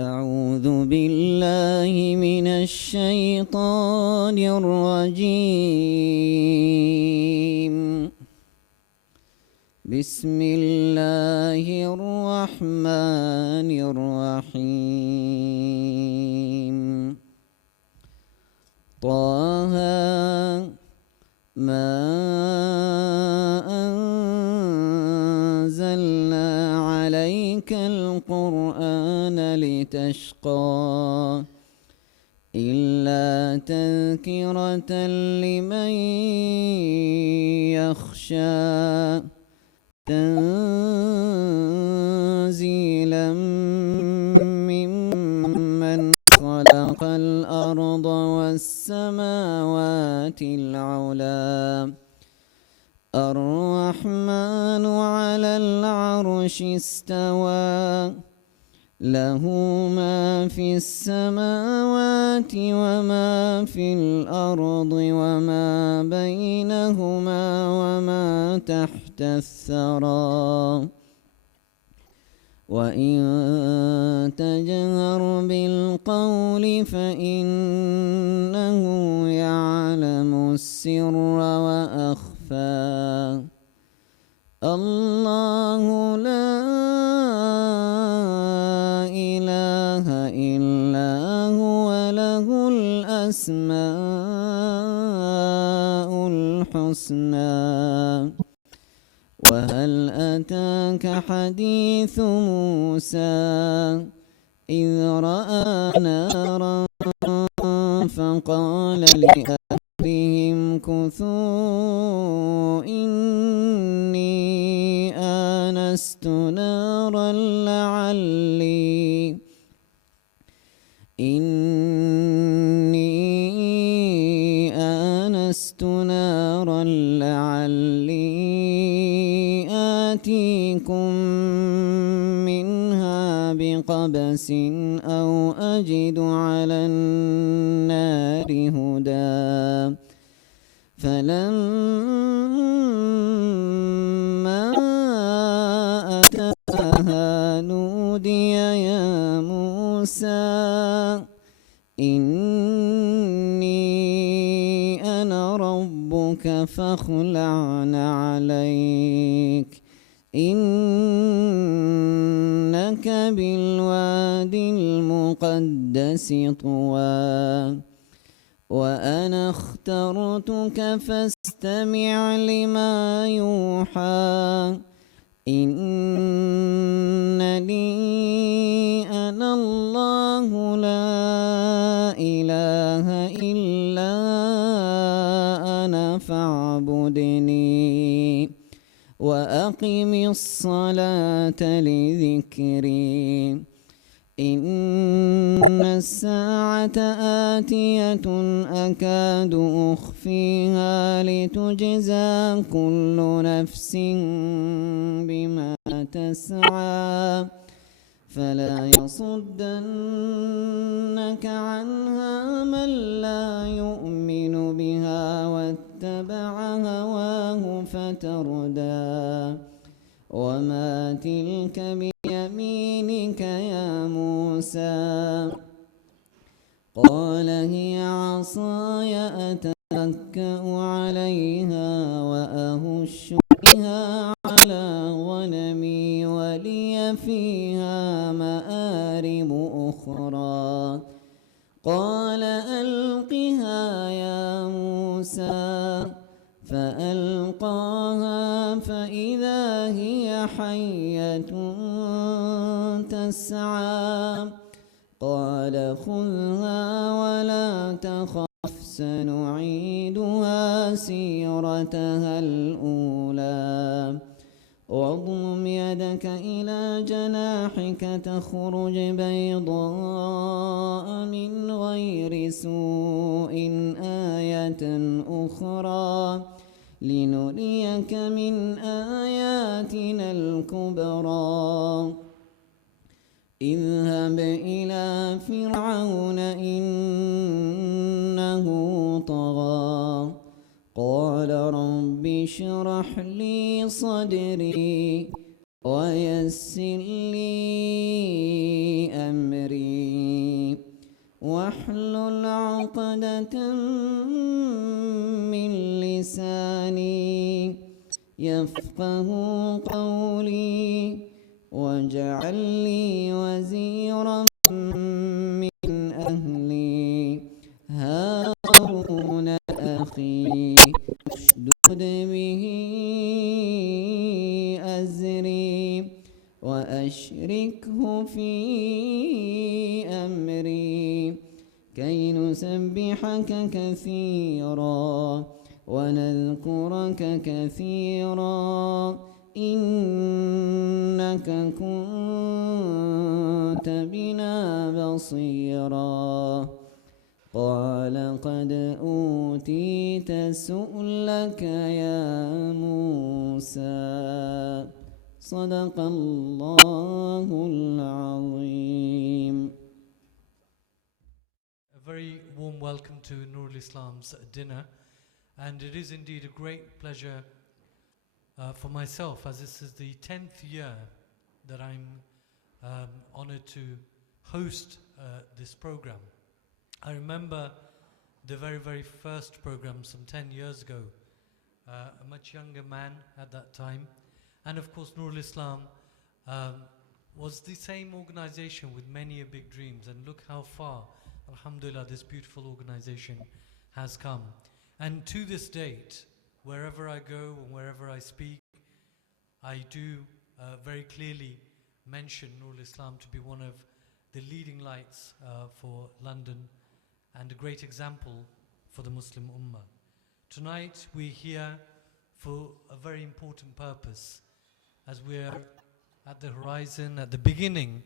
أعوذ بالله من الشيطان الرجيم. بسم الله الرحمن الرحيم. طه ما أنزلنا عليك القرآن لتشقى إلا تذكرة لمن يخشى تنزيلا ممن خلق الأرض والسماوات العلى الرحمن على العرش استوى له ما في السماوات وما في الأرض وما بينهما وما تحت الثرى وإن تجهر بالقول فإنه يعلم السر وأخفى الله لا إله إلا هو له الأسماء الحسنى. وهل أتاك حديث موسى إذ رأى نارا فقال لأهلهم كثوا إني آنست نارا لعلي آتيكم منها بقبس أو أجد على النار هدى. فلما أتاها نودي يا موسى إني أنا ربك فاخلع عليك إنك بالوادي المقدس طوى وأنا اخترتك فاستمع لما يوحى إنني أنا الله لا إله إلا أنا فاعبدني وأقم الصلاة لذكري إن الساعة آتية أكاد أخفيها لتجزى كل نفس بما تسعى فلا يصدنك عنها من لا يؤمن بها واتبع هواه فتردى. وما تلك بيمينك يا موسى قال هي عصاي أتكأ عليها وأهش بها على غنمي ولي فيها مآرب أخرى قال ألقها يا موسى فألقاها فإذا هي حية تسعى قال خذها ولا تخف سنعيدها سيرتها الأولى واضم يدك إلى جناحك تخرج بيضاء من غير سوء آية أخرى لنريك من آياتنا الكبرى اذهب إلى فرعون إنه طغى قال رب اشرح لي صدري ويسر لي أمري يفقه قولي واجعل لي وزيرا من أهلي هارون أخي اشدد به أزري وأشركه في أمري كي نسبحك كثيرا ونذكرك كثيرا إنك كنت بنا بصيرا قال قد أوتيت سؤلك يا موسى صدق الله العظيم. A very warm welcome to Noor Ul Islam's dinner, and it is indeed a great pleasure for myself, as this is the 10th year that I'm honored to host this program. I remember the very first program some 10 years ago, a much younger man at that time, and of course Noor Ul Islam was the same organization with many a big dreams, and look how far, alhamdulillah, this beautiful organization has come. And to this date, wherever I go and wherever I speak, I do very clearly mention Noor Ul Islam to be one of the leading lights for London and a great example for the Muslim Ummah. Tonight we're here for a very important purpose, as we're at the horizon, at the beginning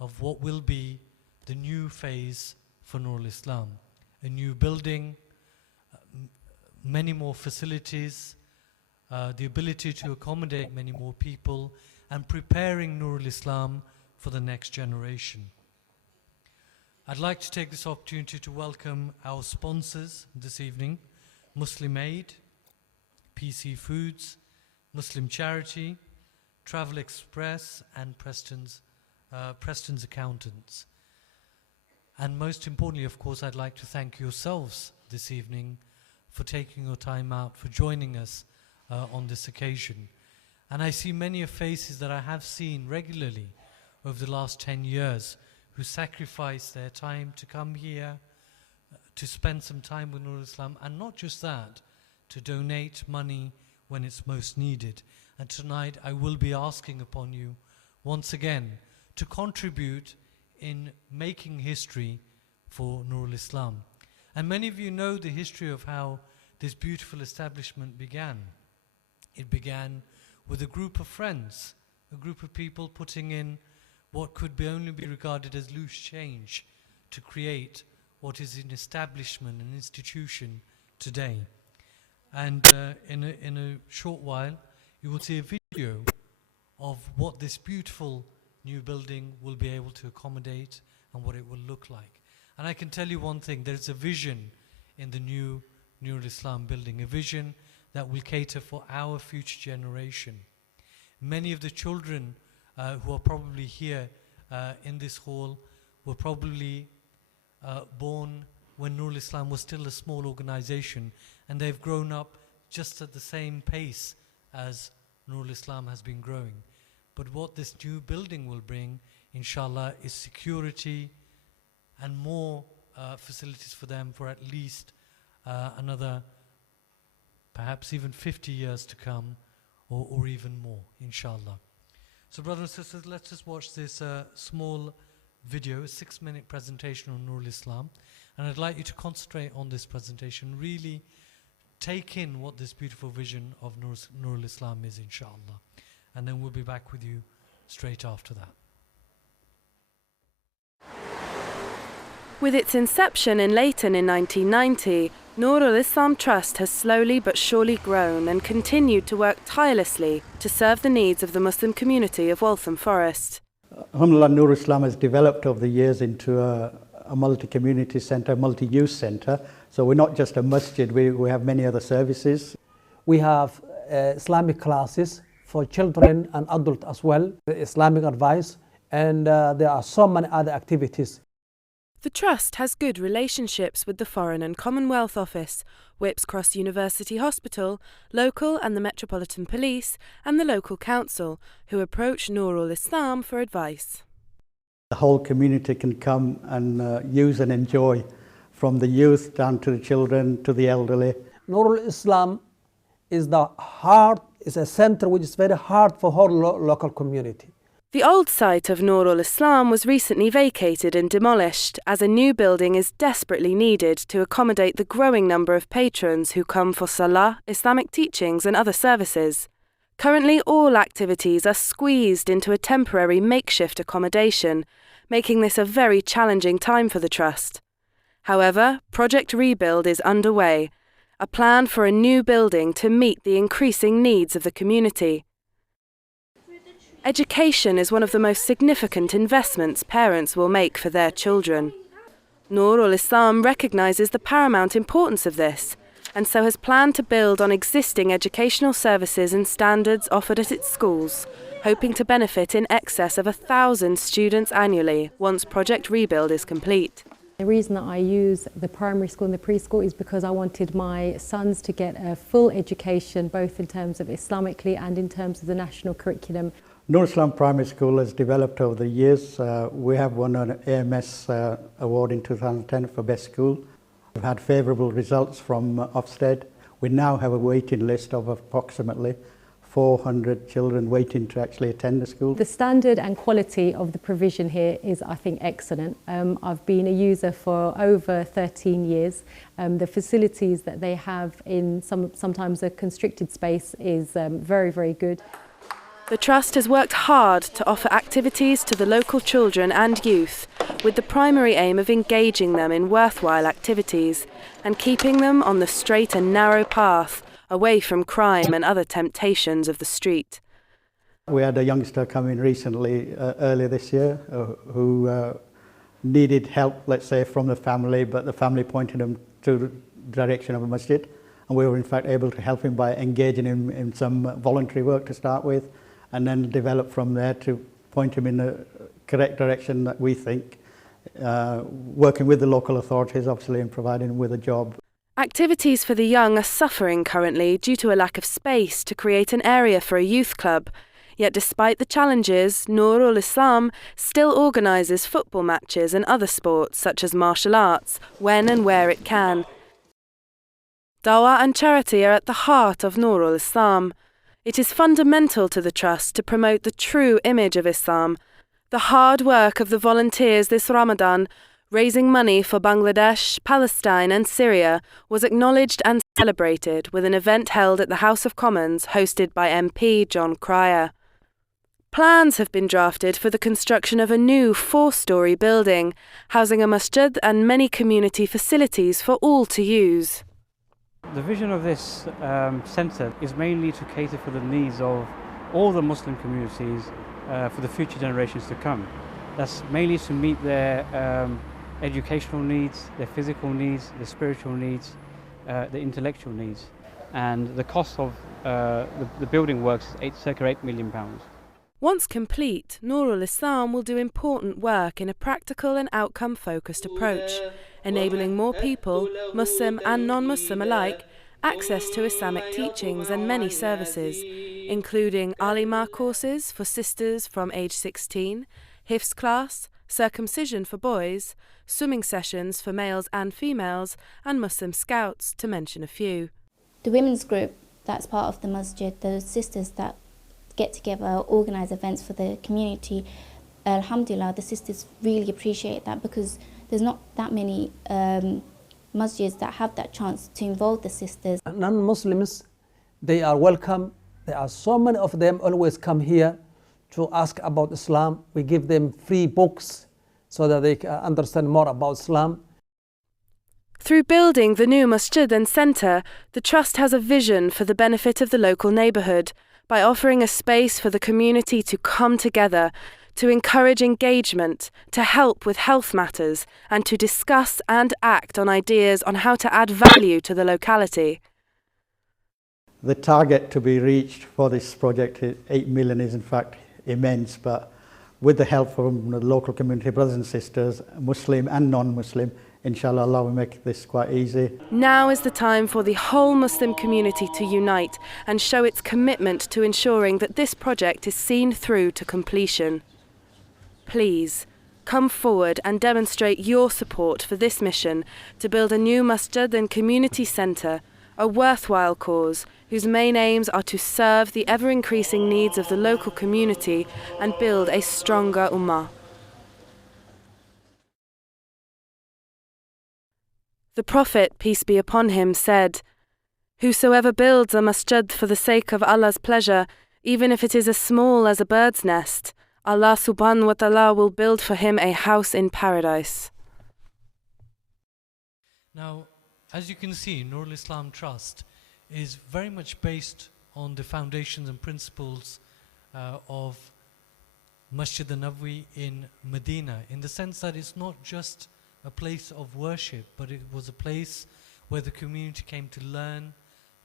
of what will be the new phase for Noor Ul Islam. A new building, many more facilities, the ability to accommodate many more people, and preparing Noor Ul Islam for the next generation. I'd like to take this opportunity to welcome our sponsors this evening: Muslim Aid, PC Foods, Muslim Charity, Travel Express, and Preston's Accountants. And most importantly, of course, I'd like to thank yourselves this evening for taking your time out, for joining us on this occasion. And I see many of faces that I have seen regularly over the last 10 years who sacrificed their time to come here, to spend some time with Noor Ul Islam, and not just that, to donate money when it's most needed. And tonight I will be asking upon you once again to contribute in making history for Noor Ul Islam. And many of you know the history of how this beautiful establishment began. It began with a group of friends, a group of people putting in what could only be regarded as loose change to create what is an establishment, an institution today. And in a short while, you will see a video of what this beautiful new building will be able to accommodate and what it will look like. And I can tell you one thing: there's a vision in the new Noor Ul Islam building, a vision that will cater for our future generation. Many of the children who are probably here in this hall were probably born when Noor Ul Islam was still a small organization, and they've grown up just at the same pace as Noor Ul Islam has been growing. But what this new building will bring, inshallah, is security and more facilities for them for at least another, perhaps even 50 years to come, or even more, inshallah. So brothers and sisters, let's just watch this small video, a 6-minute presentation on Noor Ul Islam. And I'd like you to concentrate on this presentation, really take in what this beautiful vision of Noor Ul Islam is, inshallah. And then we'll be back with you straight after that. With its inception in Leighton in 1990, Noor Ul Islam Trust has slowly but surely grown and continued to work tirelessly to serve the needs of the Muslim community of Waltham Forest. Alhamdulillah, Noor Ul Islam has developed over the years into a multi-community centre, multi-use centre. So we're not just a masjid, we have many other services. We have Islamic classes for children and adults as well, Islamic advice, and there are so many other activities. The Trust has good relationships with the Foreign and Commonwealth Office, Whipps Cross University Hospital, local and the Metropolitan Police, and the local council, who approach Noor Ul Islam for advice. The whole community can come and use and enjoy, from the youth down to the children to the elderly. Noor Ul Islam is the heart, is a center which is very hard for whole local community. The old site of Noor Ul Islam was recently vacated and demolished, as a new building is desperately needed to accommodate the growing number of patrons who come for Salah, Islamic teachings and other services. Currently, all activities are squeezed into a temporary makeshift accommodation, making this a very challenging time for the Trust. However, Project Rebuild is underway, a plan for a new building to meet the increasing needs of the community. Education is one of the most significant investments parents will make for their children. Noor Ul Islam recognises the paramount importance of this, and so has planned to build on existing educational services and standards offered at its schools, hoping to benefit in excess of 1,000 students annually once Project Rebuild is complete. The reason that I use the primary school and the preschool is because I wanted my sons to get a full education, both in terms of Islamically and in terms of the national curriculum. Noor Islam Primary School has developed over the years. We have won an AMS award in 2010 for Best School. We've had favourable results from Ofsted. We now have a waiting list of approximately 400 children waiting to actually attend the school. The standard and quality of the provision here is, I think, excellent. I've been a user for over 13 years. The facilities that they have in sometimes a constricted space is very, very good. The Trust has worked hard to offer activities to the local children and youth, with the primary aim of engaging them in worthwhile activities and keeping them on the straight and narrow path, away from crime and other temptations of the street. We had a youngster come in recently, earlier this year, who needed help, let's say, from the family, but the family pointed him to the direction of a masjid, and we were in fact able to help him by engaging him in some voluntary work to start with, and then develop from there to point him in the correct direction that we think, working with the local authorities obviously and providing him with a job. Activities for the young are suffering currently due to a lack of space to create an area for a youth club. Yet despite the challenges, Noor Ul Islam still organises football matches and other sports such as martial arts, when and where it can. Dawah and charity are at the heart of Noor Ul Islam. It is fundamental to the Trust to promote the true image of Islam. The hard work of the volunteers this Ramadan, raising money for Bangladesh, Palestine and Syria, was acknowledged and celebrated with an event held at the House of Commons hosted by MP John Cryer. Plans have been drafted for the construction of a new 4-storey building, housing a masjid and many community facilities for all to use. The vision of this centre is mainly to cater for the needs of all the Muslim communities for the future generations to come. That's mainly to meet their educational needs, their physical needs, their spiritual needs, their intellectual needs. And the cost of the building works is circa £8 million. Once complete, Noor Ul Islam will do important work in a practical and outcome-focused approach, enabling more people, Muslim and non-Muslim alike, access to Islamic teachings and many services, including Alima courses for sisters from age 16, Hifz class, circumcision for boys, swimming sessions for males and females, and Muslim scouts, to mention a few. The women's group that's part of the masjid, those sisters that get together, organise events for the community, alhamdulillah, the sisters really appreciate that, because there's not that many masjids that have that chance to involve the sisters. Non-Muslims, they are welcome. There are so many of them always come here to ask about Islam. We give them free books so that they can understand more about Islam. Through building the new masjid and centre, the Trust has a vision for the benefit of the local neighbourhood by offering a space for the community to come together, to encourage engagement, to help with health matters, and to discuss and act on ideas on how to add value to the locality. The target to be reached for this project, 8 million, is in fact immense, but with the help from the local community brothers and sisters, Muslim and non-Muslim, inshallah, Allah will make this quite easy. Now is the time for the whole Muslim community to unite and show its commitment to ensuring that this project is seen through to completion. Please, come forward and demonstrate your support for this mission to build a new masjid and community centre, a worthwhile cause whose main aims are to serve the ever-increasing needs of the local community and build a stronger ummah. The Prophet, peace be upon him, said, "Whosoever builds a masjid for the sake of Allah's pleasure, even if it is as small as a bird's nest, Allah subhanahu wa ta'ala will build for him a house in paradise." Now, as you can see, Noor Ul Islam Trust is very much based on the foundations and principles of Masjid al-Nabawi in Medina, in the sense that it's not just a place of worship, but it was a place where the community came to learn,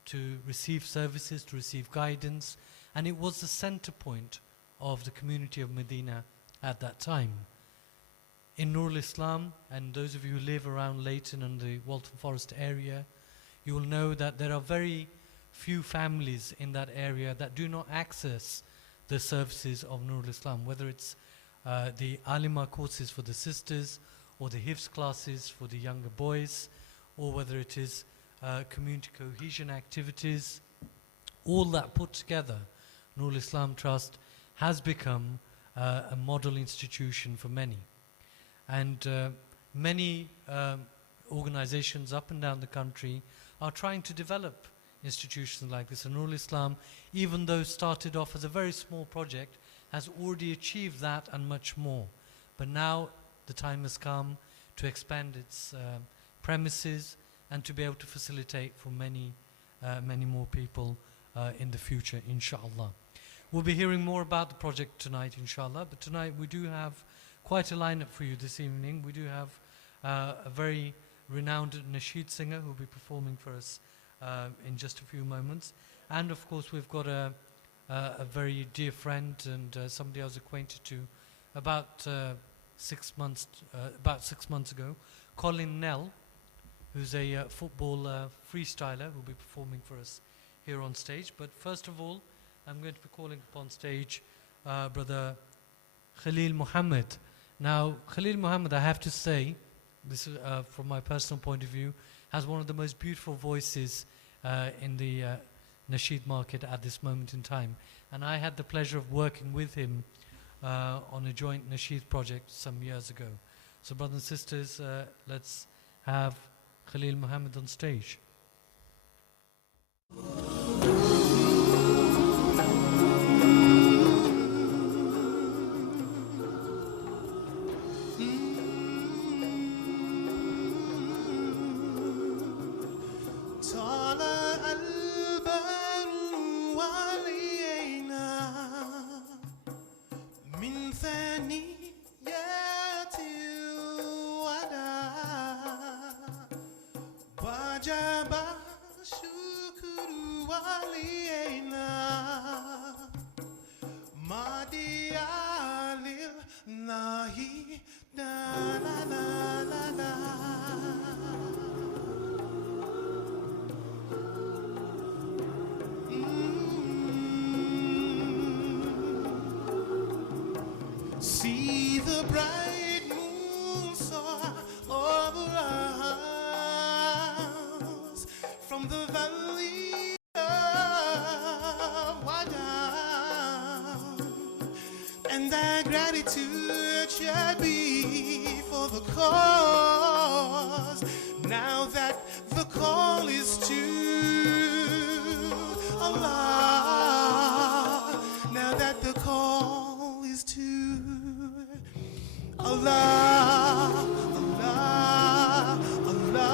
to receive services, to receive guidance, and it was the center point of the community of Medina at that time. In Noor Ul Islam, and those of you who live around Leighton and the Waltham Forest area, you will know that there are very few families in that area that do not access the services of Noor Ul Islam, whether it's the Alima courses for the sisters, or the Hifz classes for the younger boys, or whether it is community cohesion activities. All that put together, Noor Ul Islam Trust has become a model institution for many. And many organizations up and down the country are trying to develop institutions like this. And Noor Ul Islam, even though started off as a very small project, has already achieved that and much more. But now the time has come to expand its premises and to be able to facilitate for many more people in the future, inshallah. We'll be hearing more about the project tonight, inshallah, but tonight we do have quite a lineup for you this evening. We do have a very renowned Nashid singer who will be performing for us in just a few moments. And of course we've got a very dear friend and somebody I was acquainted to about 6 months ago, Colin Nell, who's a football freestyler who will be performing for us here on stage. But first of all, I'm going to be calling upon stage Brother Khaleel Muhammad. Now, Khaleel Muhammad, I have to say, this is from my personal point of view, has one of the most beautiful voices in the Nashid market at this moment in time. And I had the pleasure of working with him on a joint Nashid project some years ago. So brothers and sisters, let's have Khaleel Muhammad on stage. See the bright moon soar over us from the valley of Wada, and our gratitude should be for the cause. Now that the call is to Allah, now that the call is to Allah, Allah, Allah.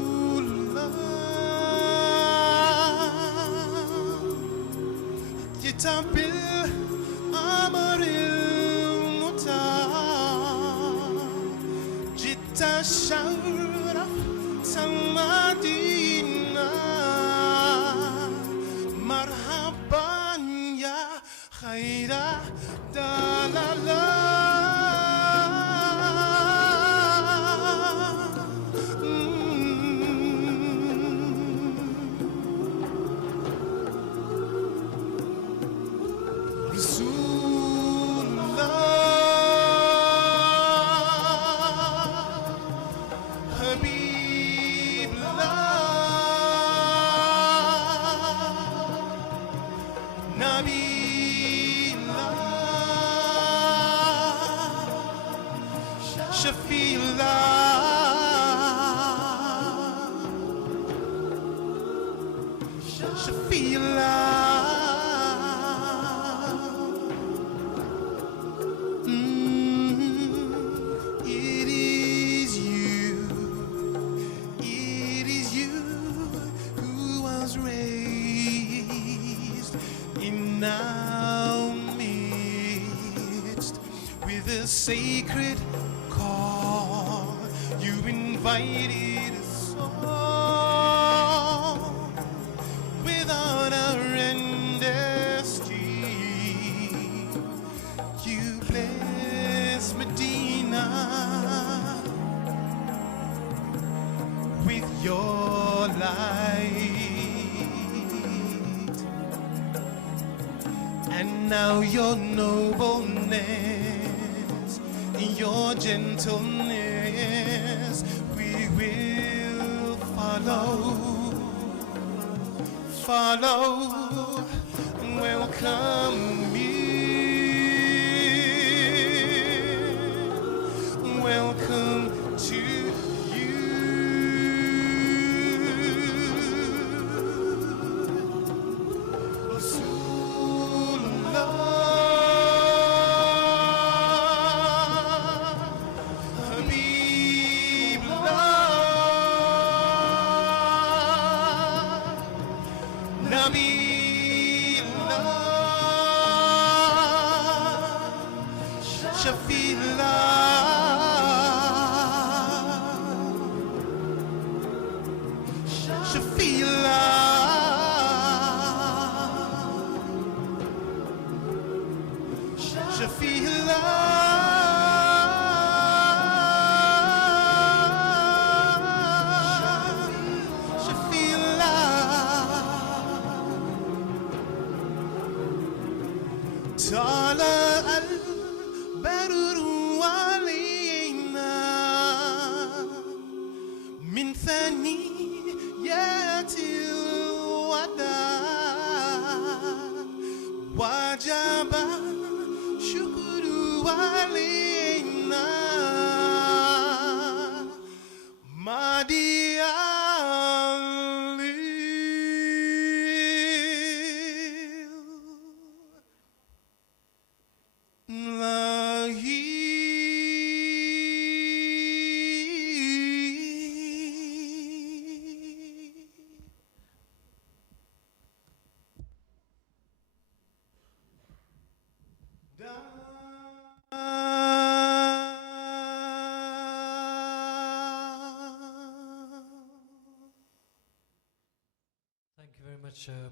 Rasulullah, jita bil amaril muta, jita shawr المدينة مرحبا يا خير دلالا sacred call, you invited us all without a industry. You bless Medina with your light, and now your nobleness, your gentleness, we will follow. Welcome you, welcome to you.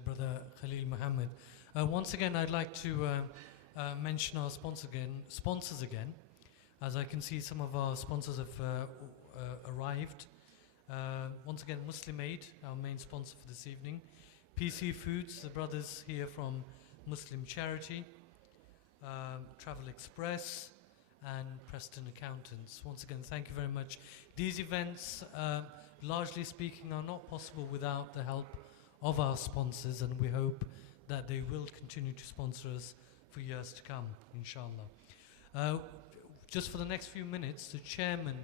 Brother Khaleel Muhammad. Once again, I'd like to mention our sponsors again, as I can see some of our sponsors have arrived. Once again, Muslim Aid, our main sponsor for this evening. PC Foods, the brothers here from Muslim Charity. Travel Express and Preston Accountants. Once again, thank you very much. These events, largely speaking, are not possible without the help of our sponsors, and we hope that they will continue to sponsor us for years to come, inshallah. Just for the next few minutes, the chairman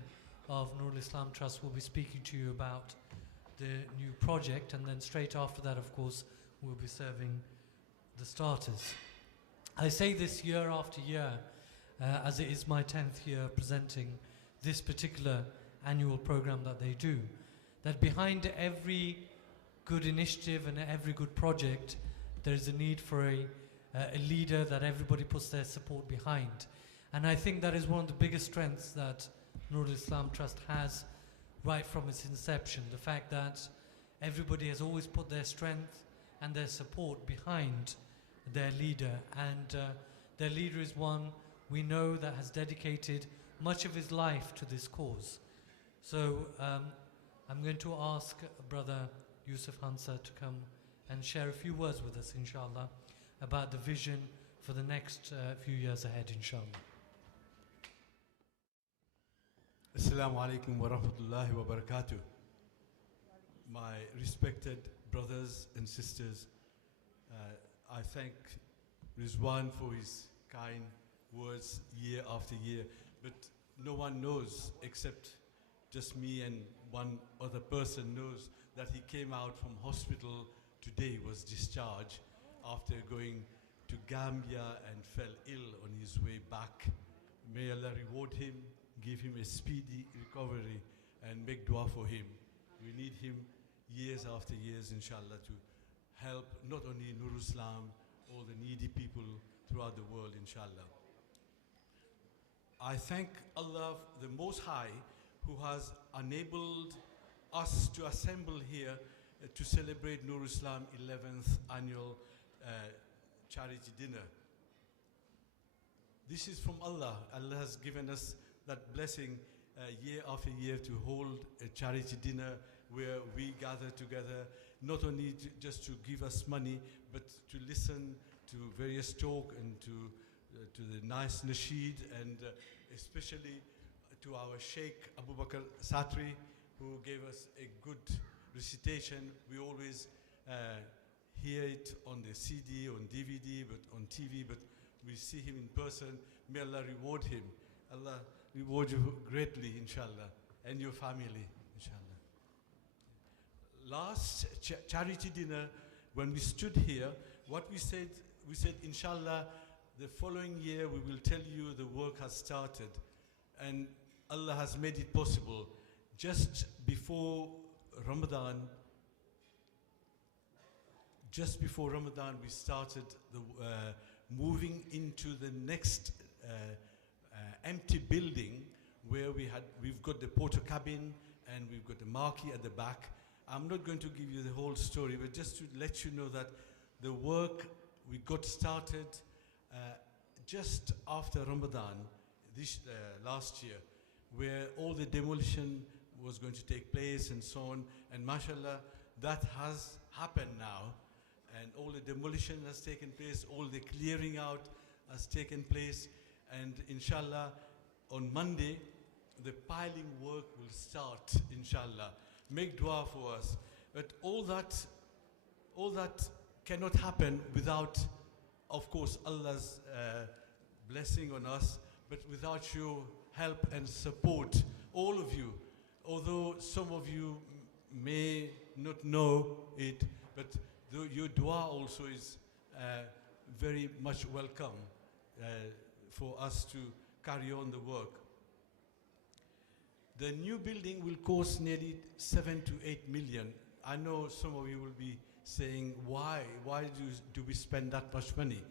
of Noor Ul Islam Trust will be speaking to you about the new project, and then straight after that, of course, we'll be serving the starters. I say this year after year, as it is my 10th year presenting this particular annual program that they do, that behind every good initiative and every good project, there is a need for a leader that everybody puts their support behind. And I think that is one of the biggest strengths that Noor Ul Islam Trust has right from its inception. The fact that everybody has always put their strength and their support behind their leader, and their leader is one we know that has dedicated much of his life to this cause. So I'm going to ask Brother Yusuf Hansa to come and share a few words with us, inshallah, about the vision for the next few years ahead, inshallah. Assalamu alaikum wa rahmatullahi wa barakatuh. My respected brothers and sisters, I thank Rizwan for his kind words year after year, but no one knows except just me and one other person knows that he came out from hospital today, was discharged after going to Gambia and fell ill on his way back. May Allah reward him, give him a speedy recovery, and make dua for him. We need him years after years, inshallah, to help not only Noor Ul Islam, all the needy people throughout the world, inshallah. I thank Allah, the Most High, who has enabled us to assemble here to celebrate Noor Ul Islam 11th annual charity dinner. This is from Allah. Allah has given us that blessing year after year to hold a charity dinner where we gather together, not only just to give us money, but to listen to various talk and to the nice Nashid, and especially to our Sheikh Abu Bakr Shatri, who gave us a good recitation. We always hear it on the CD, on DVD, but on TV, but we see him in person. May Allah reward him. Allah reward you greatly, inshallah, and your family, inshallah. Last charity dinner, when we stood here, what we said, inshallah, the following year we will tell you the work has started, and Allah has made it possible. Just before Ramadan, we started the moving into the next empty building where we've got the porter cabin and we've got the marquee at the back. I'm not going to give you the whole story, but just to let you know that the work we got started just after Ramadan this last year, where all the demolition was going to take place and so on, and mashallah, that has happened now, and all the demolition has taken place, all the clearing out has taken place, and inshallah on Monday the piling work will start, inshallah. Make dua for us. But all that cannot happen without, of course, Allah's blessing on us, but without your help and support, all of you. Although some of you may not know it, but your dua also is very much welcome for us to carry on the work. The new building will cost nearly 7 to 8 million. I know some of you will be saying, why do we spend that much money?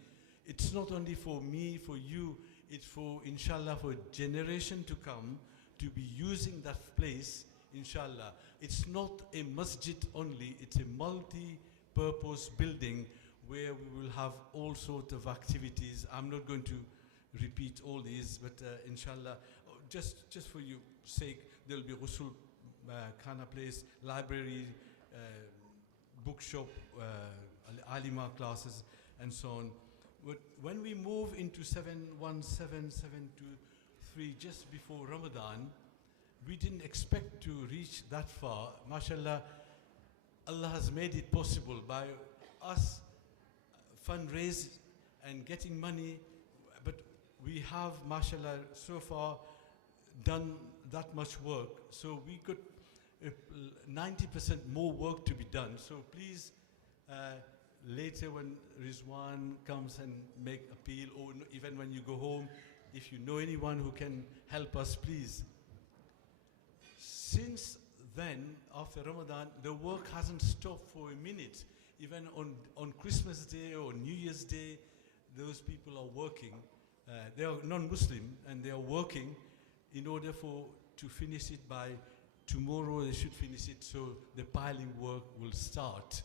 It's not only for me, for you, it's for, inshallah, for a generation to come to be using that place, inshallah. It's not a masjid only, it's a multi-purpose building where we will have all sorts of activities. I'm not going to repeat all these, but inshallah, just for your sake, there will be ghusl khana place, library, bookshop, alima classes, and so on. But when we move into 717, 723, just before Ramadan, we didn't expect to reach that far. MashaAllah, Allah has made it possible by us fundraising and getting money, but we have, MashaAllah, so far done that much work. So we got 90% more work to be done. So please, later when Rizwan comes and make appeal, or even when you go home, if you know anyone who can help us, please. Since then, after Ramadan, the work hasn't stopped for a minute. Even on Christmas Day or New Year's Day, those people are working. They are non-Muslim and they are working in order to finish it by tomorrow they should finish it, so the piling work will start.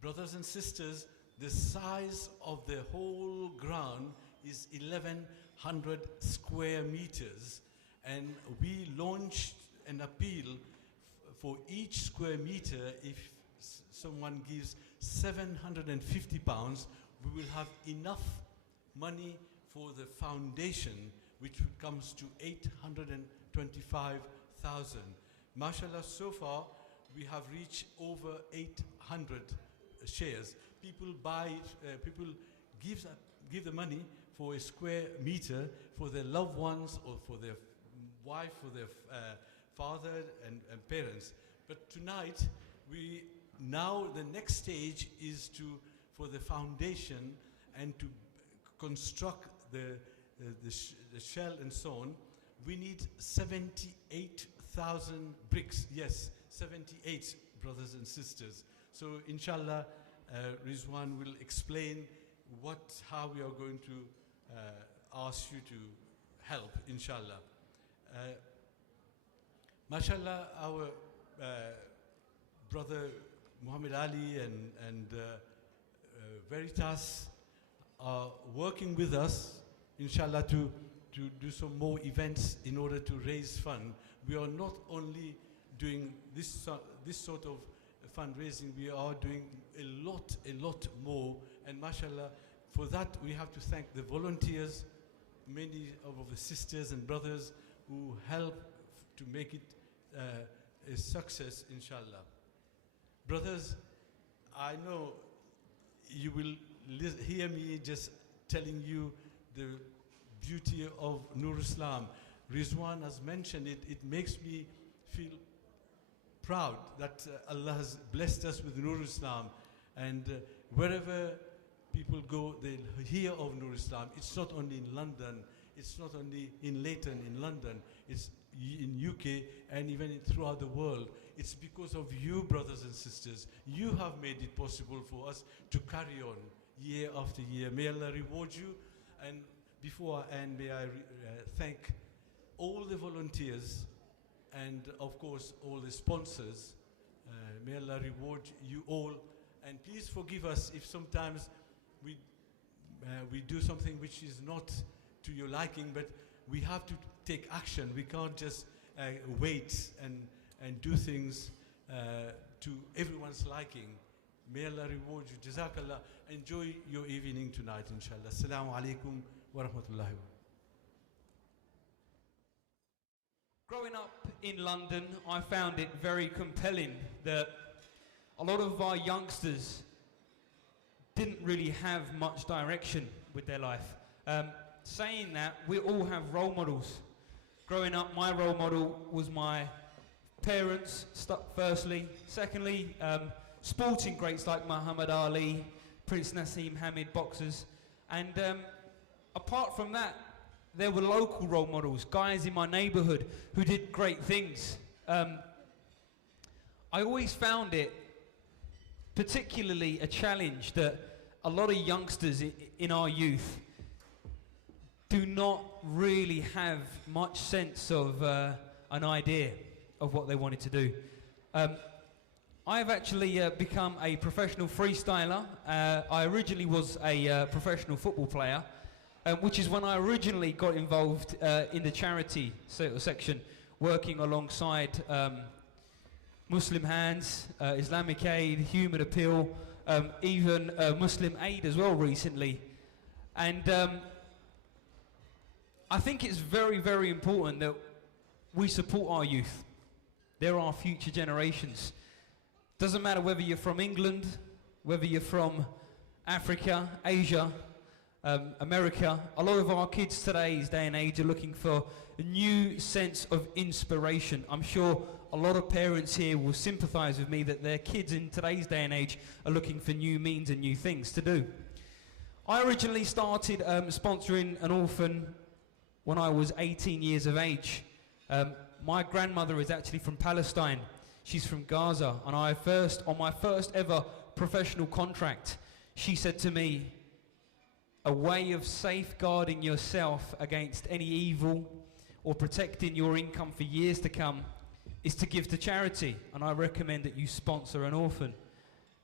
Brothers and sisters, the size of the whole ground is 1100 square meters, and we launched an appeal for each square meter. If someone gives 750 pounds, we will have enough money for the foundation, which comes to 825,000. Mashallah, so far we have reached over 800 shares. People buy it, people give the money for a square meter for their loved ones, or for their wife, for their father and parents. But tonight, now the next stage is for the foundation and to construct the shell and so on. We need 78,000 bricks. Yes, 78, brothers and sisters. So inshallah, Rizwan will explain how we are going to ask you to help, inshallah. Mashallah, our brother Muhammad Ali and Veritas are working with us, inshallah, to do some more events in order to raise funds. We are not only doing this sort of fundraising, we are doing a lot more, and mashallah, for that we have to thank the volunteers, many of the sisters and brothers who help to make it a success, inshallah. Brothers, I know you will hear me just telling you the beauty of Noor Islam. Rizwan has mentioned it. It makes me feel proud that Allah has blessed us with Noor Islam, and wherever people go, they'll hear of Noor Islam. It's not only in London, it's not only in Leighton, in London, it's in UK and even throughout the world. It's because of you, brothers and sisters. You have made it possible for us to carry on year after year. May Allah reward you. And before I end, may I thank all the volunteers and of course all the sponsors. May Allah reward you all, and please forgive us if sometimes we do something which is not to your liking, but we have to take action. We can't just wait and do things to everyone's liking. May Allah reward you. Jazakallah. Enjoy your evening tonight, inshallah. Assalamu alaikum wa rahmatullahi. Growing up in London, I found it very compelling that a lot of our youngsters didn't really have much direction with their life. Saying that, we all have role models. Growing up, my role model was my parents, firstly. Secondly, sporting greats like Muhammad Ali, Prince Nassim Hamid, boxers. And apart from that, there were local role models, guys in my neighborhood who did great things. I always found it particularly a challenge that a lot of youngsters in our youth do not really have much sense of an idea of what they wanted to do. I've actually become a professional freestyler. I originally was a professional football player, which is when I originally got involved in the charity section, working alongside Muslim Hands, Islamic Aid, Human Appeal, even Muslim Aid as well recently. And I think it's very, very important that we support our youth. They're our future generations. Doesn't matter whether you're from England, whether you're from Africa, Asia, America. A lot of our kids today's day and age are looking for a new sense of inspiration. I'm sure a lot of parents here will sympathize with me that their kids in today's day and age are looking for new means and new things to do. I originally started sponsoring an orphan when I was 18 years of age. My grandmother is actually from Palestine. She's from Gaza, and on my first ever professional contract, she said to me, a way of safeguarding yourself against any evil or protecting your income for years to come is to give to charity, and I recommend that you sponsor an orphan.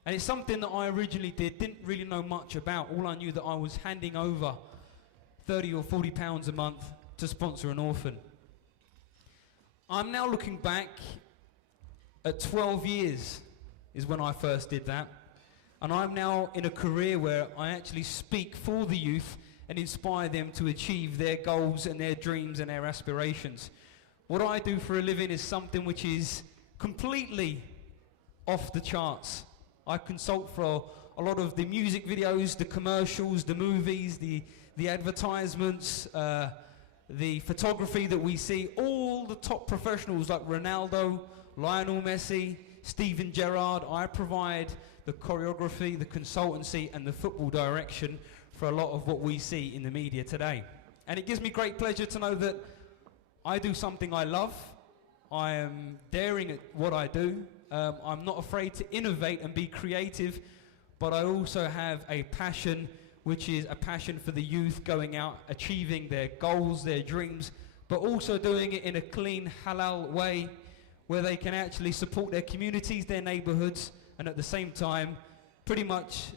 And it's something that I originally didn't really know much about. All I knew that I was handing over 30 or 40 pounds a month to sponsor an orphan. I'm now looking back at 12 years is when I first did that. And I'm now in a career where I actually speak for the youth and inspire them to achieve their goals and their dreams and their aspirations. What I do for a living is something which is completely off the charts. I consult for a lot of the music videos, the commercials, the movies, the advertisements, the photography that we see. All the top professionals like Ronaldo, Lionel Messi, Steven Gerrard. I provide the choreography, the consultancy and the football direction for a lot of what we see in the media today. And it gives me great pleasure to know that I do something I love. I am daring at what I do. I'm not afraid to innovate and be creative, but I also have a passion, which is a passion for the youth going out, achieving their goals, their dreams, but also doing it in a clean, halal way where they can actually support their communities, their neighborhoods, and at the same time pretty much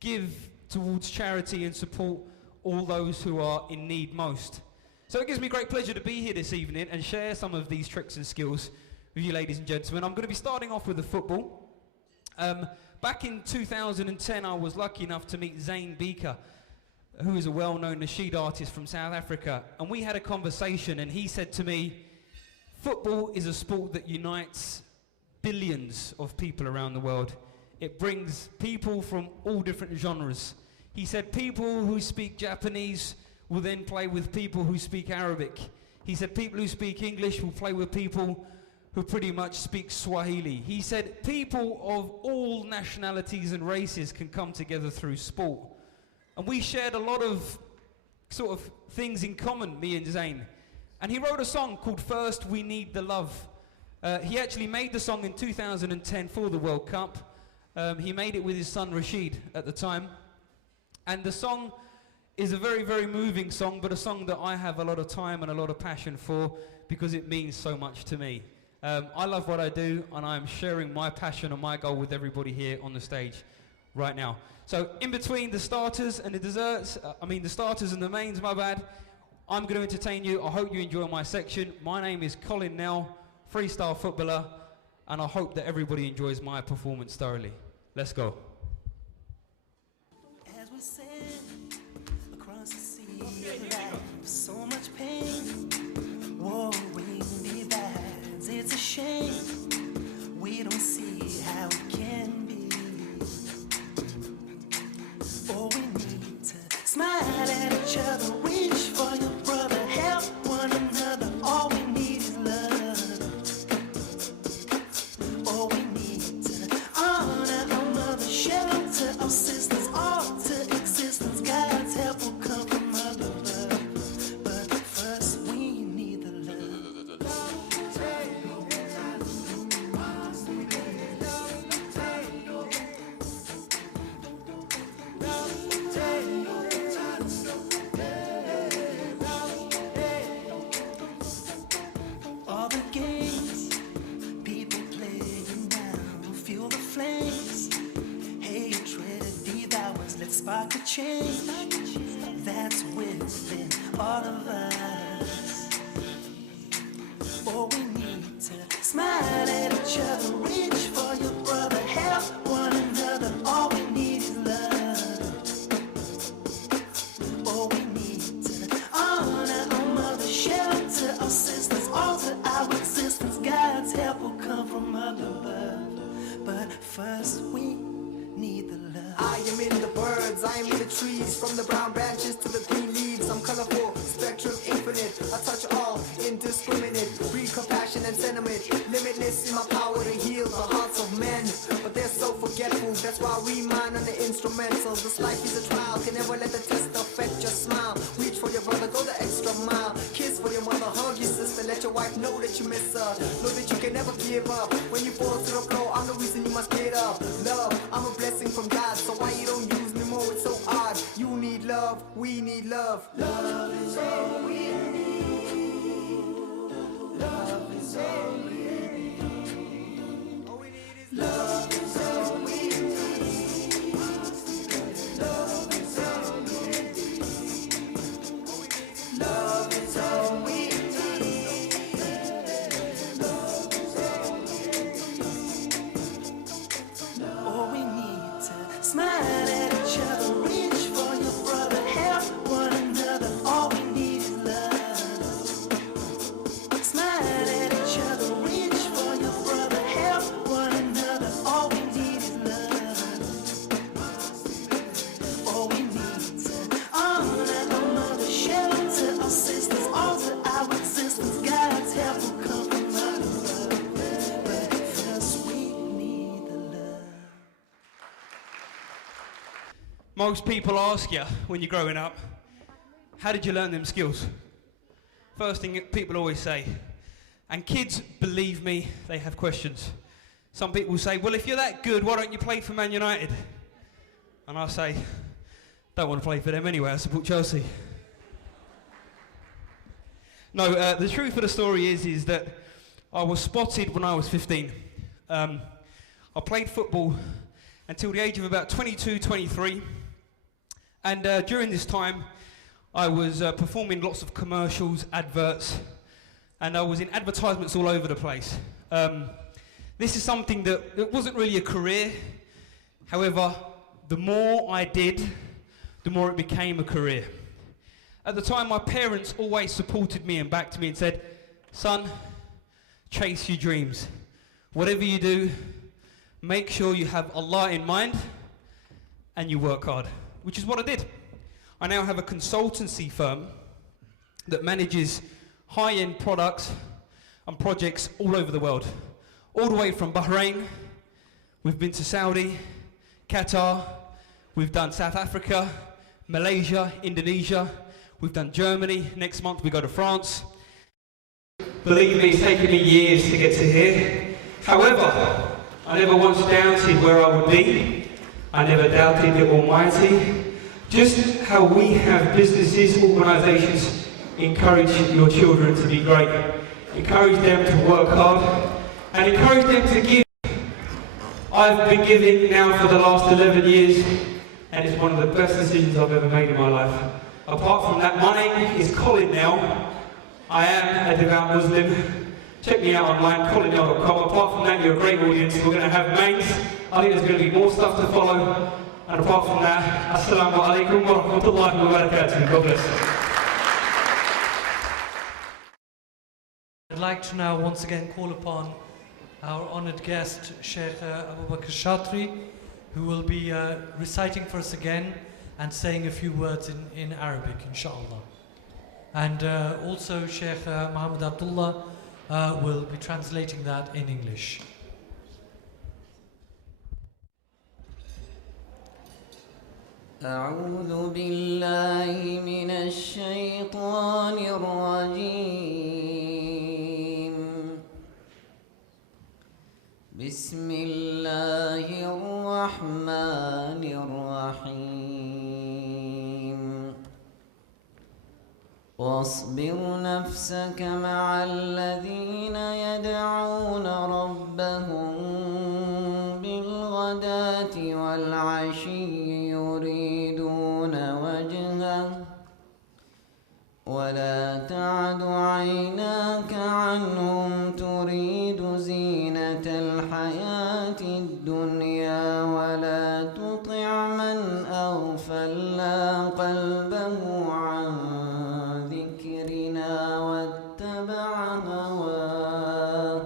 give towards charity and support all those who are in need most. So it gives me great pleasure to be here this evening and share some of these tricks and skills with you ladies and gentlemen. I'm going to be starting off with the football. Back in 2010 I was lucky enough to meet Zayn Beaker, who is a well-known Nashid artist from South Africa, and we had a conversation and he said to me, football is a sport that unites billions of people around the world. It brings people from all different genres. He said people who speak Japanese will then play with people who speak Arabic. He said people who speak English will play with people who pretty much speak Swahili. He said people of all nationalities and races can come together through sport. And we shared a lot of sort of things in common, me and Zayn. And he wrote a song called First We Need the Love. He actually made the song in 2010 for the World Cup. He made it with his son Rashid at the time. And the song is a very, very moving song, but a song that I have a lot of time and a lot of passion for because it means so much to me. I love what I do, and I'm sharing my passion and my goal with everybody here on the stage right now. So in between the starters and the desserts, the starters and the mains, my bad, I'm going to entertain you. I hope you enjoy my section. My name is Colin Nell, freestyle footballer, and I hope that everybody enjoys my performance thoroughly. Let's go. As we sailed across the sea of life, so much pain, warring divides. It's a shame we don't see how it can be. Oh, we need to smile at each other, reach for your brother, help one another. All we need is love. Oh, we need to honor our mother, shelter our sisters, all to existence. God's help will come from above. But first we need the love. All the games people playing now, fuel the flames. Hatred devours, let's spark a change that's within all of us. Oh, we need to smile at each other, reach for your brother, help one another. All we need is love. Oh, we need to honor our mother, shelter our sisters, alter our existence. God's help will come from above. But first we need the love. I am in the birds, I am in the trees, from the brown branches to the green leaves. I'm colorful, spectrum infinite, I touch all, indiscriminate, breed compassion and sentiment, limitless in my power to heal the hearts of men. But they're so forgetful, that's why we mine on the instrumentals. This life is a trial, can never let the test affect your smile. Reach for your brother, go the extra mile, kiss for your mother, hug your sister, let your wife know that you miss her. Know that you can never give up, when you fall to the floor, I'm the reason you must get up. Love, I'm a blessing from God, so why you don't use me more, it's so odd. You need love, We need love. Love is all we need. Love is all we need. All we need is love is all we need. Love is all we need. Love is all we need. Smile at each other, reach for your brother, help one another. All we need is love. Smile at each other, reach for your brother, help one another. All we need is love. All we need is honor our mother, shelter our sisters, alter our existence. God's help will come from above. But first we need the love. Most people ask you when you're growing up, how did you learn them skills? First thing people always say, and kids, believe me, they have questions. Some people say, well, if you're that good, why don't you play for Man United? And I say, don't want to play for them anyway, I support Chelsea. No, the truth of the story is that I was spotted when I was 15. I played football until the age of about 22, 23. And during this time, I was performing lots of commercials, adverts, and I was in advertisements all over the place. This is something that it wasn't really a career. However, the more I did, the more it became a career. At the time, my parents always supported me and backed me and said, son, chase your dreams. Whatever you do, make sure you have Allah in mind and you work hard, which is what I did. I now have a consultancy firm that manages high-end products and projects all over the world. All the way from Bahrain, we've been to Saudi, Qatar, we've done South Africa, Malaysia, Indonesia, we've done Germany, next month we go to France. Believe me, it's taken me years to get to here. However, I never once doubted where I would be. I never doubted the Almighty. Just how we have businesses, organisations, encourage your children to be great. Encourage them to work hard and encourage them to give. I've been giving now for the last 11 years and it's one of the best decisions I've ever made in my life. Apart from that, my name is Colin Nell. I am a devout Muslim. Check me out online, colinnell.com. Apart from that, you're a great audience. We're going to have mains. I think there's going to be more stuff to follow. And apart from that, Assalamu alaikum wa rahmatullahi wa barakatuh. God bless. I'd like to now once again call upon our honoured guest, Sheikh Abu Bakr Shatri, who will be reciting for us again and saying a few words in Arabic, inshallah. And also Sheikh Muhammad Abdullah will be translating that in English. أعوذ بالله من الشيطان الرجيم بسم الله الرحمن الرحيم واصبر نفسك مع الذين يدعون ربهم بالغداة والعشي يريدون وجهه ولا تعد عيناك عنهم تريد زينة الحياة الدنيا ولا تطع من أغفلنا قلبه عن ذكرنا واتبع هواه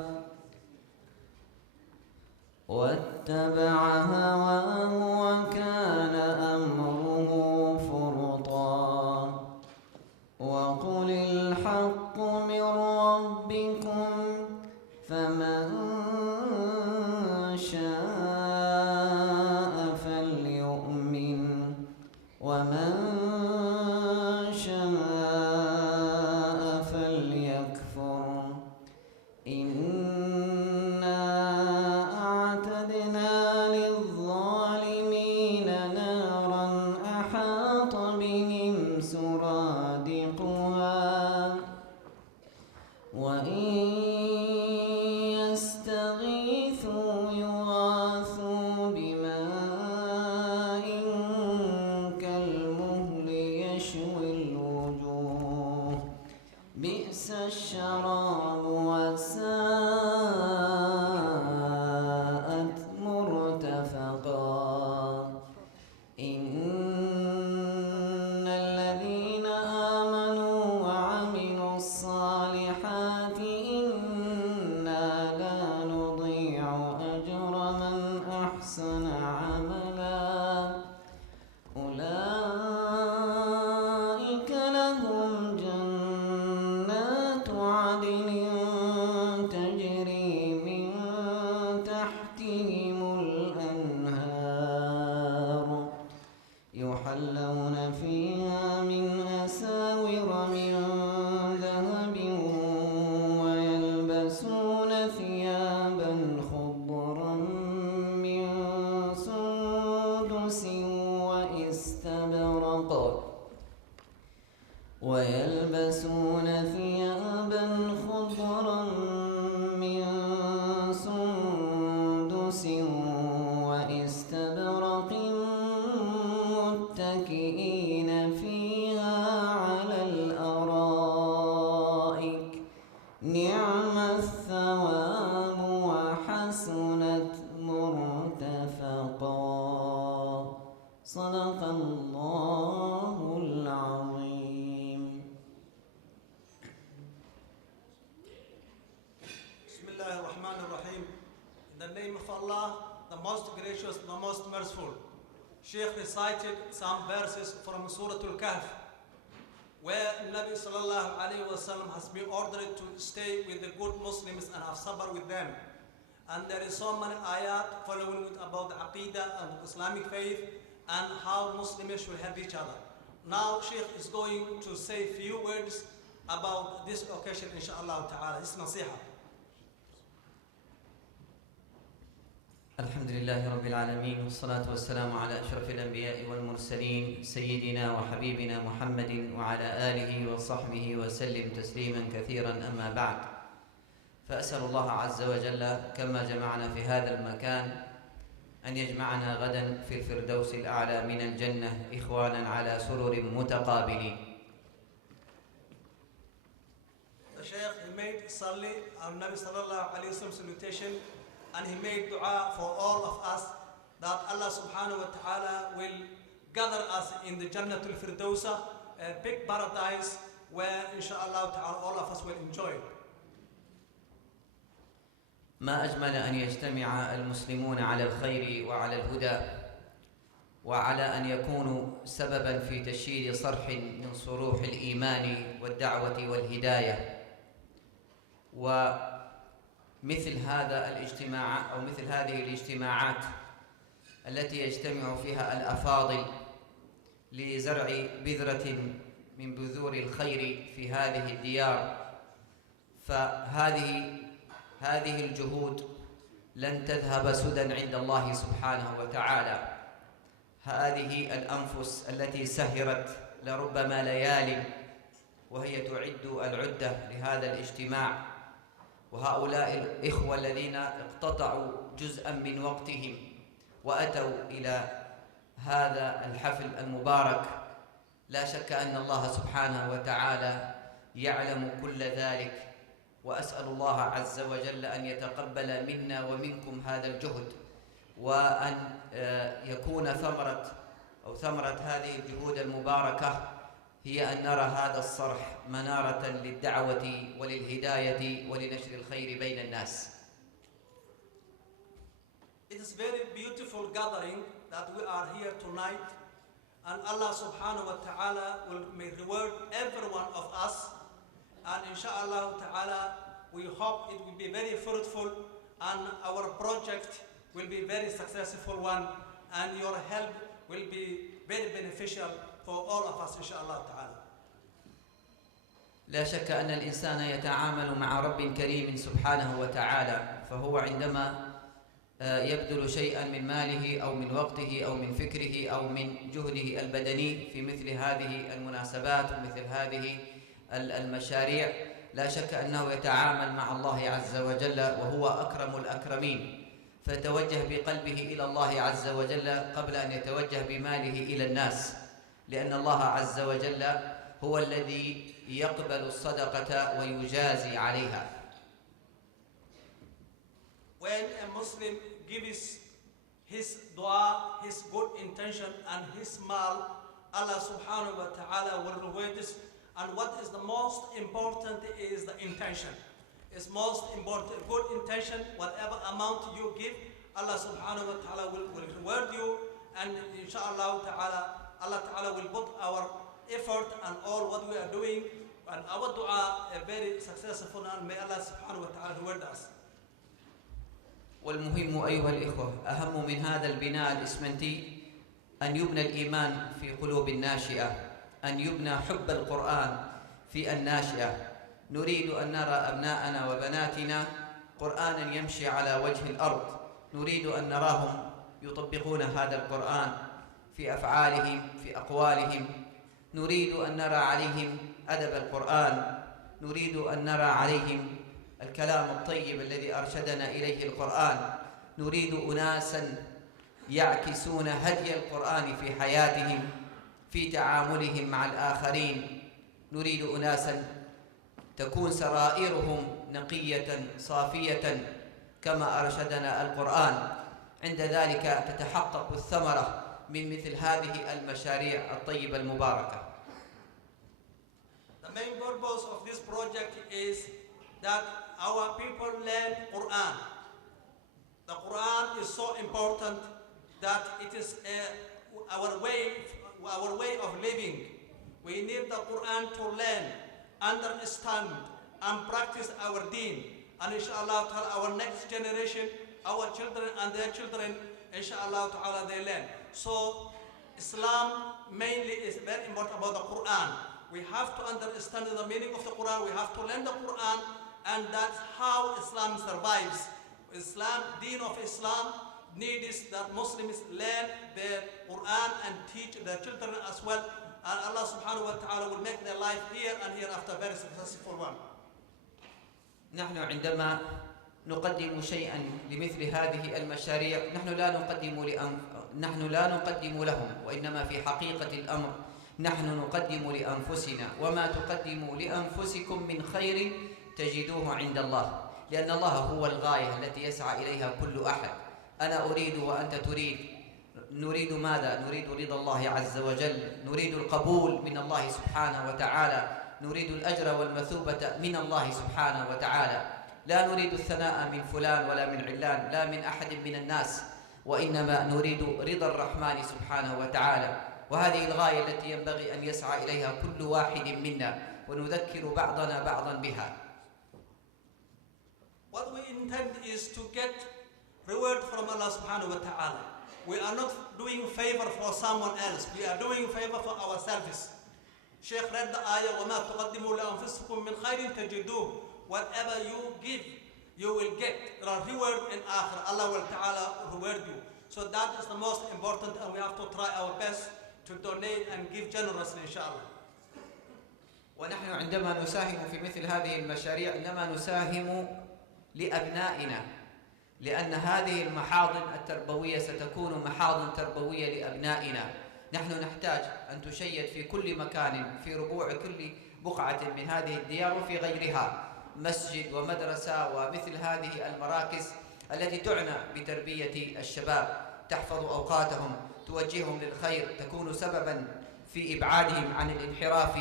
وكان أمره فرطا وقل الحق من ربكم فمن شاء فليؤمن ومن سرادقها وإن يستغيثوا يغاثوا بماء كالمهل يشوي الوجوه بئس الشراب وساءت مرتفقا إن الذين آمنوا وعملوا الصالحات إنا لا نضيع أجر من أحسن عملا أولئك لهم جنات عدن تجري من تحتهم الأنهار يحلون فيها من أساور من ذهب ويلبسون ثيابا خضرا من سندس واستبرق ويلبسون ثيابا خضرا من سندس واستبرق متكئين فيها على الأرائك نعم الثواب وحسنت مرتفقا صدق الله العظيم. Bismillah ar-Rahman ar-Rahim. In the name of Allah, the most gracious, the most merciful. Sheikh recited some verses from Surah Al-Kahf, where Nabi sallallahu alayhi wa sallam has been ordered to stay with the good Muslims and have sabr with them. And there is so many ayat following with about the Aqidah and the Islamic faith and how Muslims should help each other. Now Sheikh is going to say few words about this occasion, inshallah ta'ala. This nasiha. الحمد لله رب العالمين والصلاة والسلام على أشرف الأنبياء والمرسلين سيدنا وحبيبنا محمد وعلى آله وصحبه وسلم تسليما كثيرا أما بعد فأسأل الله عز وجل كما جمعنا في هذا المكان أن يجمعنا غدا في الفردوس الأعلى من الجنة إخوانا على سرر متقابلين. The Shaykh, he made Salli and Nabi sallallahu alayhi wa sallam salutation, and he made dua for all of us that Allah subhanahu wa ta'ala will gather us in the Jannatul Firdausa, a big paradise where inshallah ta'ala all of us will enjoy. ما أجمل أن يجتمع المسلمون على الخير وعلى الهدى وعلى أن يكونوا سببا في تشييد صرح من صروح الإيمان والدعوة والهداية. ومثل هذا الاجتماع أو مثل هذه الاجتماعات التي يجتمع فيها الأفاضل لزرع بذرة من بذور الخير في هذه الديار، فهذه الجهود لن تذهب سدى عند الله سبحانه وتعالى. هذه الأنفس التي سهرت لربما ليال وهي تعد العدة لهذا الاجتماع، وهؤلاء الإخوة الذين اقتطعوا جزءا من وقتهم وأتوا إلى هذا الحفل المبارك، لا شك أن الله سبحانه وتعالى يعلم كل ذلك، وأسأل الله عز وجل أن يتقبل منا ومنكم هذا الجهد، وأن يكون ثمرة هذه الجهود المباركة هي أن نرى هذا الصرح منارة للدعوة وللهداية ولنشر الخير بين الناس. It is very beautiful gathering that we are here tonight, and Allah subhanahu wa ta'ala may reward every one of us, and inshallah ta'ala we hope it will be very fruitful and our project will be very successful one, and your help will be very beneficial for all of us inshallah ta'ala. لا شك أن الإنسان يتعامل مع رب كريم سبحانه وتعالى، فهو عندما يبذل شيئا من ماله أو من وقته أو من فكره أو من جهده البدني في مثل هذه المناسبات ومثل هذه المشاريع، لا شك أنه يتعامل مع الله عز وجل وهو أكرم الأكرمين، فتوجه بقلبه إلى الله عز وجل قبل أن يتوجه بماله إلى الناس، لأن الله عز وجل هو الذي يقبل الصدقة ويجازي عليها. When a Muslim gives his dua, his good intention and his mal, Allah subhanahu wa ta'ala will reward this. And what is the most important is the intention. It's most important, good intention, whatever amount you give, Allah subhanahu wa ta'ala will reward you, and inshallah ta'ala, Allah ta'ala will put our effort and all what we are doing and our dua very successful, and may Allah subhanahu wa ta'ala reward us. والمهم أيها الإخوة، أهم من هذا البناء الإسمنتي أن يبنى الإيمان في قلوب الناشئة، أن يبنى حب القرآن في الناشئة. نريد أن نرى أبناءنا وبناتنا قرآنا يمشي على وجه الأرض، نريد أن نراهم يطبقون هذا القرآن في أفعالهم في أقوالهم، نريد أن نرى عليهم أدب القرآن، نريد أن نرى عليهم الكلام الطيب الذي أرشدنا إليه القرآن، نريد أناسا يعكسون هدي القرآن في حياتهم في تعاملهم مع الآخرين، نريد أناسا تكون سرائرهم نقية صافية كما أرشدنا القرآن. عند ذلك تتحقق الثمرة من مثل هذه المشاريع الطيبة المباركة. The main purpose of this project is that our people learn Quran. The Quran is so important that it is our way of living. We need the Quran to learn, understand, and practice our deen. And inshallah ta'ala, our next generation, our children and their children, inshallah ta'ala, they learn. So Islam mainly is very important about the Quran. We have to understand the meaning of the Quran. We have to learn the Quran, and that's how Islam survives. Islam, deen of Islam, needs that Muslims learn their Quran and teach their children as well. And Allah subhanahu wa ta'ala will make their life here and hereafter very successful one. نحن عندما نقدم شيئا لمثل هذه المشاريع نحن لا نقدم لهم، وإنما في حقيقة الأمر نحن نقدم لأنفسنا. وما تقدموا لأنفسكم من خير تجدوه عند الله، لأن الله هو الغاية التي يسعى إليها كل أحد. أنا أريد وأنت تريد، نريد ماذا؟ نريد رضا الله عز وجل، نريد القبول من الله سبحانه وتعالى، نريد الأجر والمثوبة من الله سبحانه وتعالى. لا نريد الثناء من فلان ولا من علان، لا من أحد من الناس، وإنما نريد رضا الرحمن سبحانه وتعالى. وهذه الغاية التي ينبغي أن يسعى إليها كل واحد منا، ونذكر بعضنا بعضا بها. What we intend is to get reward from Allah subhanahu wa ta'ala. We are not doing favor for someone else. We are doing favor for ourselves. Sheikh read the ayah, وَمَا تُقَدِّمُوا لَأَنفُسِكُم مِّنْ خَيْرٍ تَجِدُوهُ. Whatever you give, you will get the reward in akhirah. Allah will ta'ala reward you. So that is the most important, and we have to try our best to donate and give generously, inshallah. ونحن عندما نساهم في مثل هذه المشاريع إنما نساهم لأبنائنا، لأن هذه المحاضن التربوية ستكون محاضن تربوية لأبنائنا. نحن نحتاج أن تشيد في كل مكان، في ربوع كل بقعة من هذه الديار وفي غيرها، مسجد ومدرسة ومثل هذه المراكز التي تعنى بتربية الشباب، تحفظ أوقاتهم، توجههم للخير، تكون سببا في إبعادهم عن الانحراف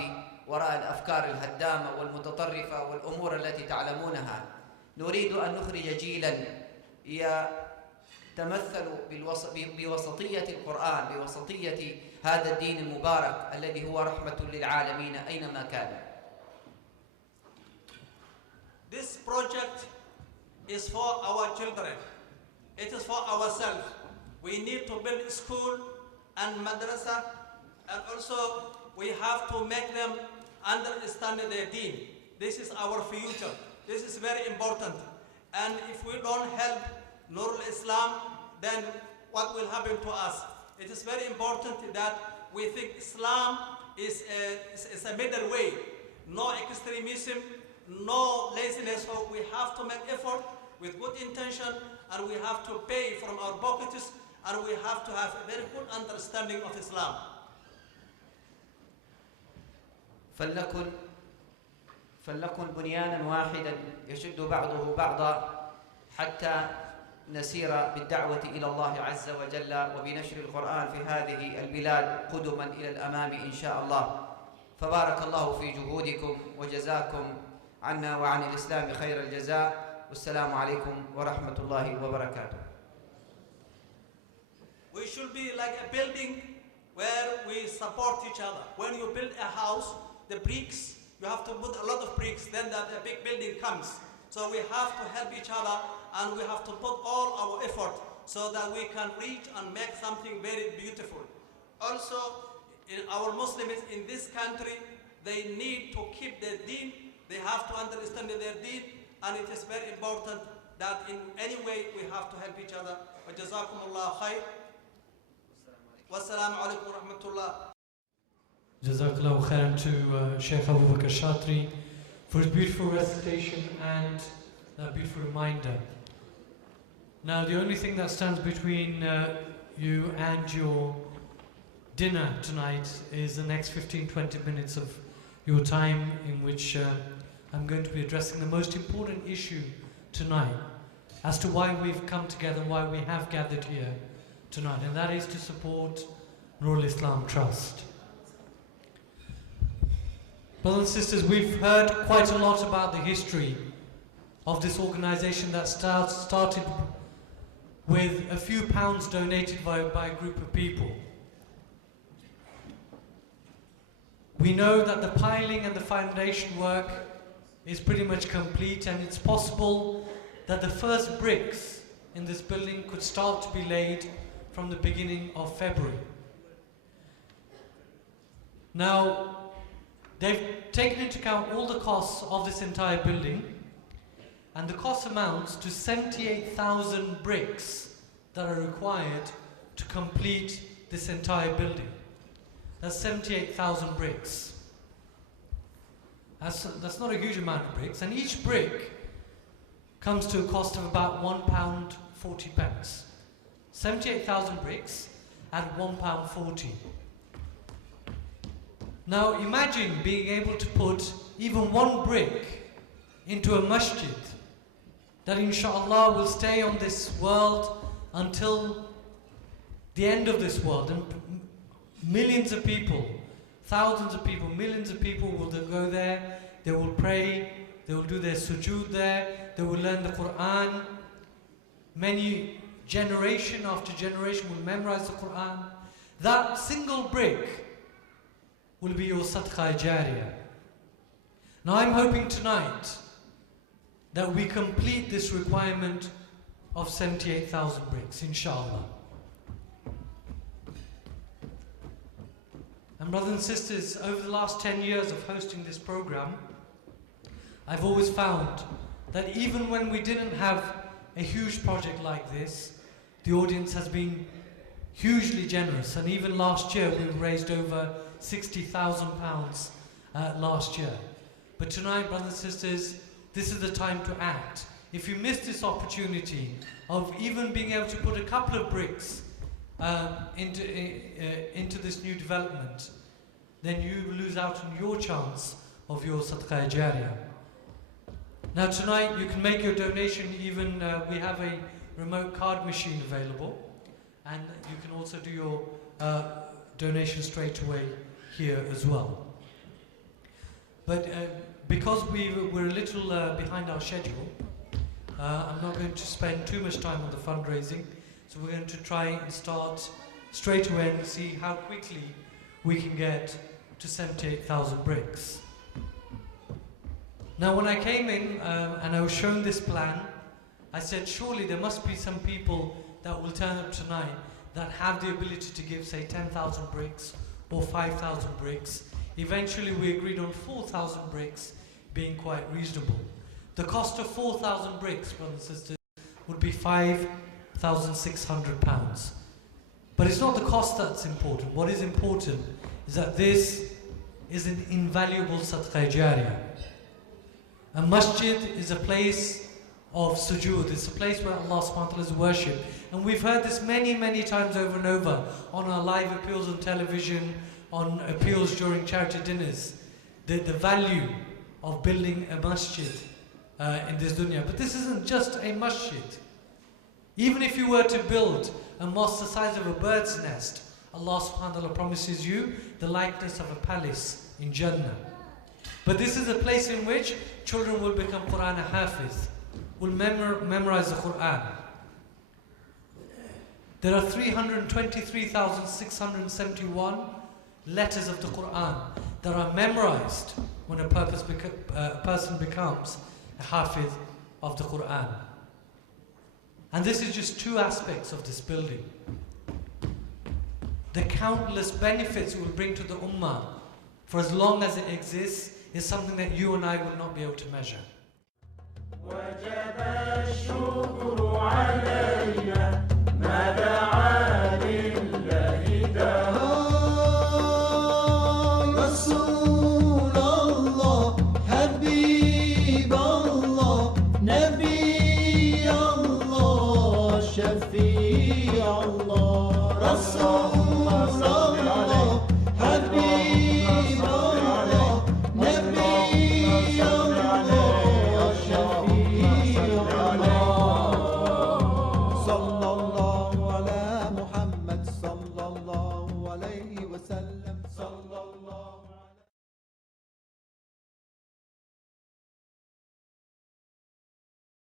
وراء الأفكار الهدامة والمتطرفة والأمور التي تعلمونها. نريد أن نخرج جيلا يتمثل بوسطية القرآن، بوسطية هذا الدين المبارك الذي هو رحمة للعالمين أينما كان. This project is for our children. It is for ourselves. We need to build school and madrasa, and also we have to make them understand their deen. This is our future. This is very important. And if we don't help Noor Ul Islam, then what will happen to us? It is very important that we think Islam is a middle way. No extremism, no laziness. So we have to make effort with good intention, and we have to pay from our pockets, and we have to have a very good understanding of Islam. فلنكن بنيانا واحدا يشد بعضه بعضا حتى نسير بالدعوة إلى الله عز وجل وبنشر القرآن في هذه البلاد قدما إلى الأمام إن شاء الله. فبارك الله في جهودكم وجزاكم عنا وعن الإسلام خير الجزاء. والسلام عليكم ورحمة الله وبركاته. We should be like a building where we support each other. When you build a house, the bricks, you have to put a lot of bricks, then that a big building comes. So we have to help each other, and we have to put all our effort so that we can reach and make something very beautiful. Also, in our Muslims in this country, they need to keep their deen. They have to understand their deen, and it is very important that in any way we have to help each other. وجزاكم الله خير. والسلام عليكم ورحمة الله. Jazakallahu khairan to Sheikh Abu Bakr Shatri for his beautiful recitation and that beautiful reminder. Now, the only thing that stands between you and your dinner tonight is the next 15-20 minutes of your time, in which I'm going to be addressing the most important issue tonight as to why we've come together, why we have gathered here tonight, and that is to support Noor Ul Islam Trust. Brothers and sisters, we've heard quite a lot about the history of this organization that started with a few pounds donated by a group of people. We know that the piling and the foundation work is pretty much complete, and it's possible that the first bricks in this building could start to be laid from the beginning of February. Now, they've taken into account all the costs of this entire building, and the cost amounts to 78,000 bricks that are required to complete this entire building. That's 78,000 bricks. That's not a huge amount of bricks, and each brick comes to a cost of about £1.40. 78,000 bricks at £1.40. Now imagine being able to put even one brick into a masjid that inshallah will stay on this world until the end of this world, and millions of people, thousands of people, millions of people will go there, they will pray, they will do their sujood there, they will learn the Quran. Many generation after generation will memorize the Quran. That single brick will be your sadaqah jariyah. Now I'm hoping tonight that we complete this requirement of 78,000 bricks, inshallah. And brothers and sisters, over the last 10 years of hosting this program, I've always found that even when we didn't have a huge project like this, the audience has been hugely generous. And even last year, we raised over £60,000 last year. But tonight, brothers and sisters, this is the time to act. If you miss this opportunity of even being able to put a couple of bricks into this new development, then you lose out on your chance of your sadaqah jariyah. Now tonight you can make your donation, even we have a remote card machine available, and you can also do your donation straight away here as well. But because we're a little behind our schedule, I'm not going to spend too much time on the fundraising, so we're going to try and start straight away and see how quickly we can get to 78,000 bricks. Now when I came in and I was shown this plan, I said surely there must be some people that will turn up tonight that have the ability to give, say, 10,000 bricks or 5,000 bricks. Eventually we agreed on 4,000 bricks being quite reasonable. The cost of 4,000 bricks, brothers and sisters, would be £5,600. But it's not the cost that's important. What is important is that this is an invaluable sadaqah jariyah. A masjid is a place of sujood. It's a place where Allah subhanahu wa ta'ala is worshipped. And we've heard this many, many times over and over on our live appeals on television, on appeals during charity dinners. The value of building a masjid in this dunya. But this isn't just a masjid. Even if you were to build a mosque the size of a bird's nest, Allah subhanahu wa ta'ala promises you the likeness of a palace in Jannah. But this is a place in which children will become Quran hafiz, will memorize the Quran. There are 323,671 letters of the Quran that are memorized when a person becomes a hafiz of the Quran. And this is just two aspects of this building. The countless benefits it will bring to the ummah for as long as it exists is something that you and I will not be able to measure. Allah,